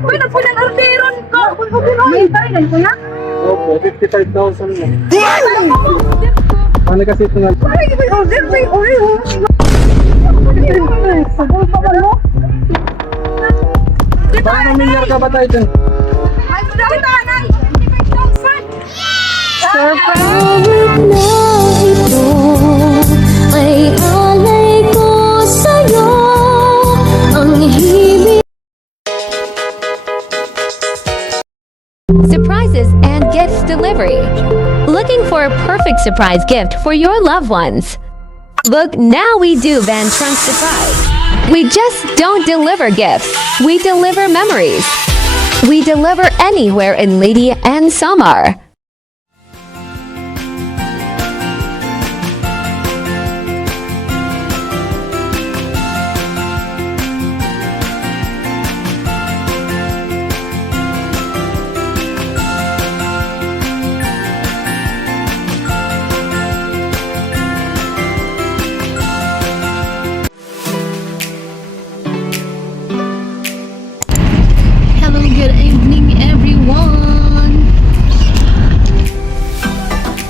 Uy, nagpunan orderon ko. May tayo kuya? Opo, 55,000 mo. Ano kasi ito nga? May order, may order. Sabol pa ba mo? Paano milyar ka ba tayo dyan? Ay, dahil tanay. 25,000. Surprise na ito ay alay ko sa'yo. Ang hibig. Surprises and gifts delivery. Looking for a perfect surprise gift for your loved ones? Look, now we do Van Trunk Surprise. We just don't deliver gifts, we deliver memories. We deliver anywhere in Lady and Samar. Hello, good evening everyone!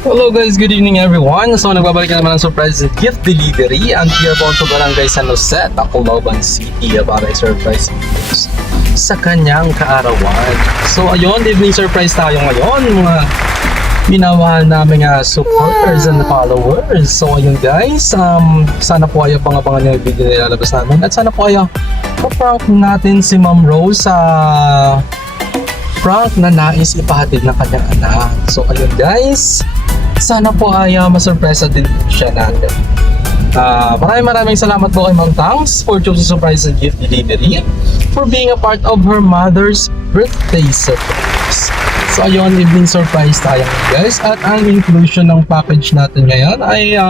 Hello guys, good evening everyone. So nagbabalik na naman ang surprise gift delivery. And here po to Barangay San Jose, Tacloban City para i-surprise sa kanyang kaarawan. So ayun, evening surprise tayo ngayon mga minamahal namin supporters and followers. So ayun guys, sana po ay pang-abangan yung video na ilalabas namin. At sana po ay pa-prank natin si Ma'am Rose sa prank na nais ipahatid ng kanyang anak. So ayun guys, sana po ay masurpresa din siya natin. Maraming salamat po kay Ma'am Tangs for choosing surprise and gift delivery, for being a part of her mother's birthday surprise. So ayun, evening surprise tayo guys. At ang inclusion ng package natin ngayon ay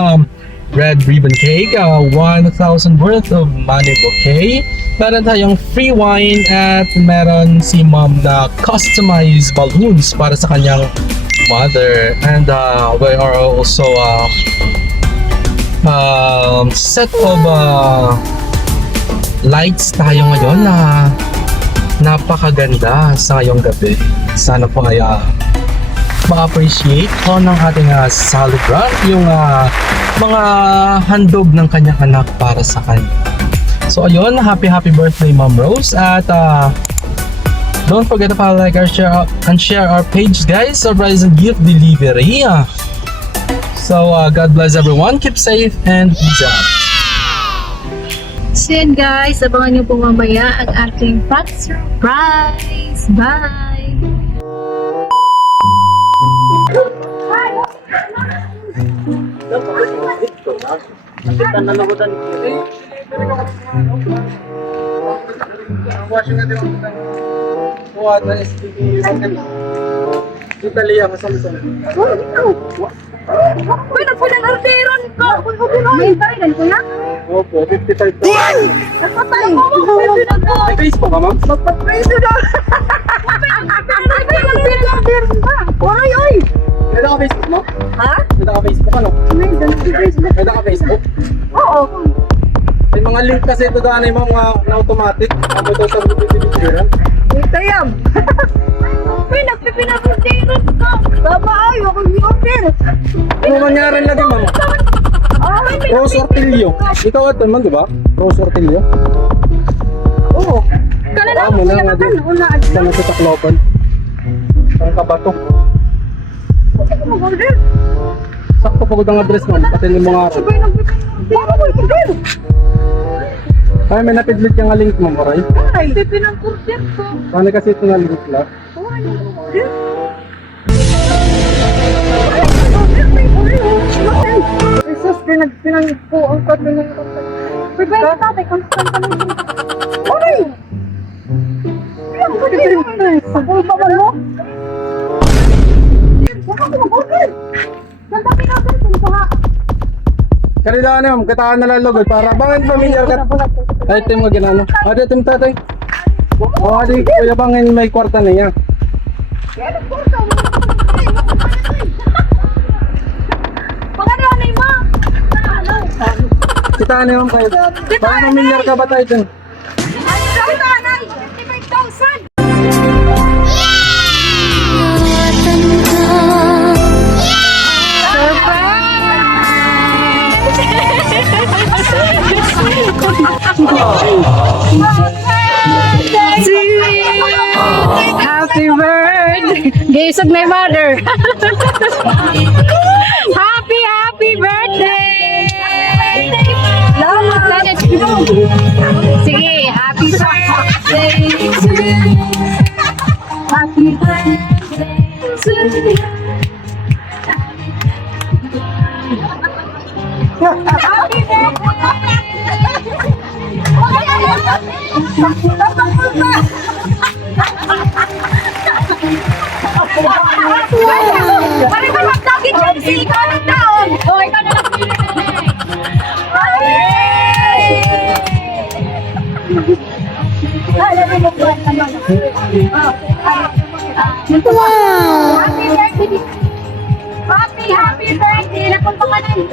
red ribbon cake, 1,000 worth of money bouquet. Meron tayong free wine at meron si Ma'am na customized balloons para sa kanyang mother. And we are also set of lights tayo ngayon na napakaganda sa ngayong gabi. Sana po ay ma-appreciate ko ng ating celebrant yung mga handog ng kanyang anak para sa kanya. So ayun, happy birthday Ma'am Rose. At don't forget to follow, like, and share our page guys, surprise and gift delivery. So God bless everyone, keep safe and peace out. So yun guys, abangan nyo po mamaya ang ating prank surprise. Bye! Italia ka Samsung. Uy, nagpunan orderon ko. May tayo kuya? Opo, 55,000. Nagpatay. May Facebook ka ma'am? Magpatay na. Oy, oy. May ka Facebook mo? Ha? May ka Facebook ano? May Facebook. May ka Facebook? Oo. May mga link kasi ito daan ay mga na automatic. Ako ito sa bibigyan. May tayam. Uy, nagpipinang orderon ko. Baba ay, ako yung order. Ano mangyari lagi ma'am? Rose Ortilio. Ikaw ito man, di ba? Rose Ortilio. Oo. Kala na ako Wala nga din. Sa nasa Tacloban. Ang kabato. Kasi ko mag-order. Sakto pagod ang address ma'am. Pati yung mga araw. Sabay nagpipinang order. Ay, may napidlit yung link ma'am, aray. Ay, nagpipinang order ko. Paano kasi ito na link lang? Oo, ano yung order? Jesus, pinang po ang tatlo ng Pero ba yung tatay, constant ka lang. Oy! Sabol pa ba mo? Huwag ako mag-order! Ganda pinagin kung ha. Kanila na ma'am, kataan na lang logod para bangin pamilyar ka. Ay, ito yung mga ginano. Adi, ito yung tatay. O, adi, kuya bangin may kwarta na niya. Kaya nagporta mo. Pagkano ano yung ma? Kitaan na ma'am kayo. Bangin pamilyar ka ba tayo dyan? Ay, tanay! 55,000! Happy birthday! Gisog my mother! Happy birthday! Salamat! Sige, happy birthday to you. Happy birthday to you. Happy Parang ka mag-login dyan si ikaw ng taon. O, ikaw na lang pili na Happy birthday! Happy birthday! Napunta ka na yung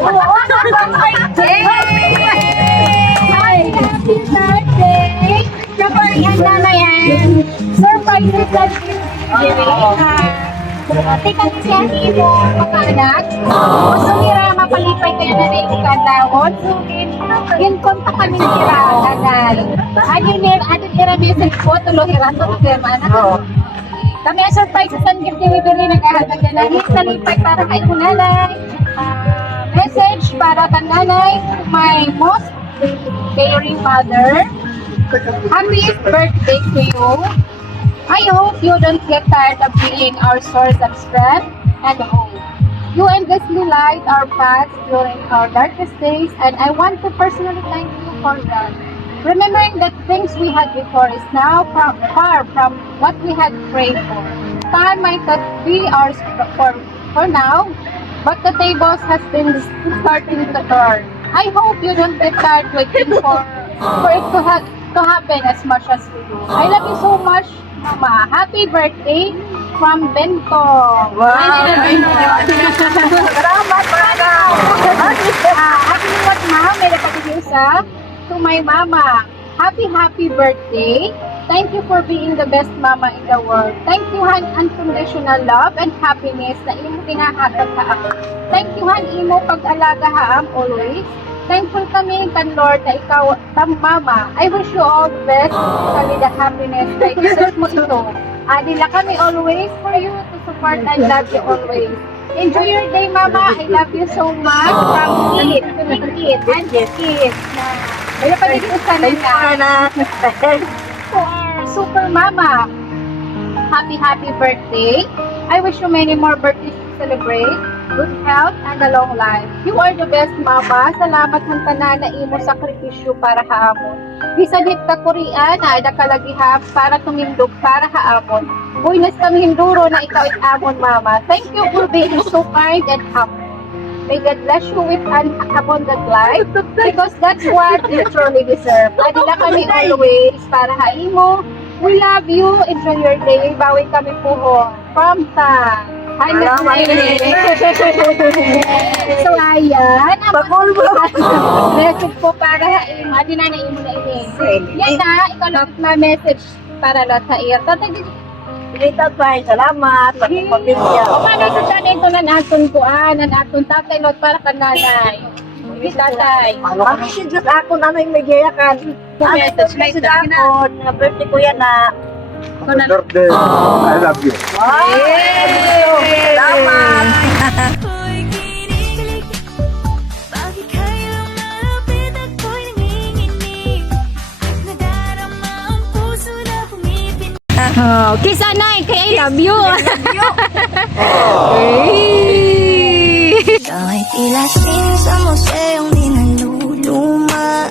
Happy birthday! Naparihan na yan. Surprise Teka siya mo makaanak. Gusto nira mapalipay kayo na rin ikadawon. So, yun konta kami nira dadal. Adyo nira message po, tulo hira to firma na. Kami ang surprise sa San Gift ni Bili naghahatag na lang. Sa lipay para kay kunalay. Message para kang nanay, my most caring mother. Happy birthday to you. I hope you don't get tired of being our source of strength and hope. You endlessly light our paths during our darkest days, and I want to personally thank you for that. Remembering that things we had before is now far from what we had prayed for. Time might not be ours for now, but the tables has been starting to turn. I hope you don't get tired waiting for it to happen as much as we do. I love you so much, Mama. Happy birthday from Bento. Wow! Salamat, Mama! Happy what, Ma'am? May nakapag-iusa to my Mama. Happy birthday. Thank you for being the best Mama in the world. Thank you, Han, unconditional love and happiness na imo kinahatag ka ako. Thank you, Han, imo pag-alaga haam always. Thankful kami kan Lord na ikaw, Mama. I wish you all the best kami the happiness na isusot mo ito. Adila kami always for you to support and love you always. Enjoy your day, Mama. I love you so much. From Kid, and Kid. Kaya pa dito sana na. Super Mama. Happy birthday. I wish you many more birthdays to celebrate. Good health and a long life. You are the best, Mama. Salamat ng tanan na imo sakripisyo para haamon. Bisan hit ka Korean na ada kalagihap para tumindog para haamon. Buinas kami hinduro na ikaw amon, Mama. Thank you for being so kind and humble. May God bless you with an abundant life because that's what you truly deserve. Adila kami always para haimo. We love you. Enjoy your day. Bawi kami po from ta. So ayan, message po para haim. Adi na imo na ini. Yan na, ikaw lang message para lot sa iyo. Dito pa, salamat sa pamilya. O paano ito siya nito na naton kuan, na naton tatay lot para kananay. Hindi tatay. Message just ako na may magiyakan. Message ako, na birthday ko yan na. Happy birthday. I love you. Salamat. Kiss Anay, kay I love you. Ikaw ay tila sin sa museong di naluluma.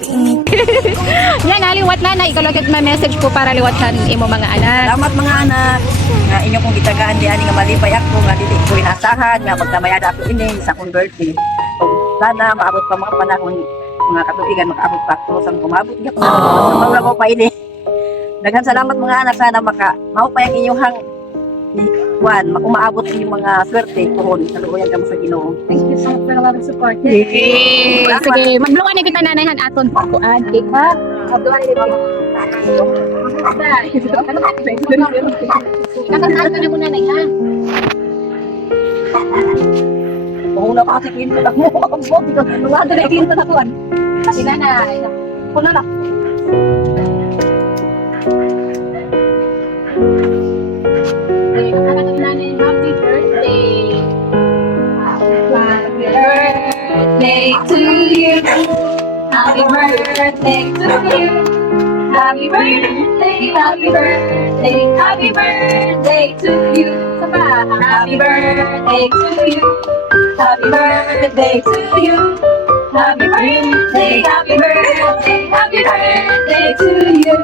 Yan, aliwat na ikaw lang may message po para liwatan imo mga anak. Salamat mga anak. Nga inyo kong gitagaan di ani nga malipay ako nga dili ko inasahan nga pagkamayada ako ini sa akong birthday. So, sana maabot pa mga panahon mga katuigan makaabot pa ako sa kumabot gyud. Sa mawala ko pa ini. Daghan salamat mga anak sana maupay ang inyong umaabot sa inyong mga swerte kuhon sa luoyan kamo sa Ginoo. Thank you so much for all the support. Sige, maglungan ni kita nanayhan aton kuan cake ha. Maglungan ni kita. Nakasaan ka na muna na ha. Kung na pa si Kinto na mo ang bot ko. Wala na Kinto na kuan. Sila na. Kuna na. you. Happy birthday to you. Happy birthday, happy birthday, happy birthday to you. Happy birthday to you. Happy birthday to you. Happy birthday, happy birthday, happy birthday to you.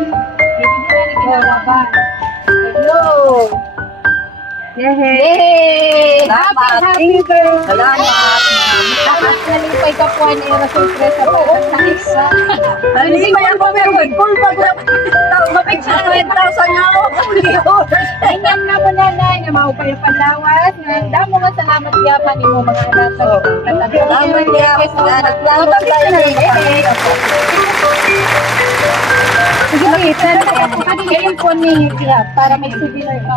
Hello. Yay! Happy birthday! Salamat. Dapat nalipay ka po ni sorpresa po sa isa. Hindi ba yan po meron? Full bag na mapicture 10,000 na ako. Tingnan na mo nanay na maupay panlawas. Damo nga salamat yapan ni mo mga anak sa Salamat niya. Salamat tayo. Sige, pero kanina po ni siya para may souvenir ka.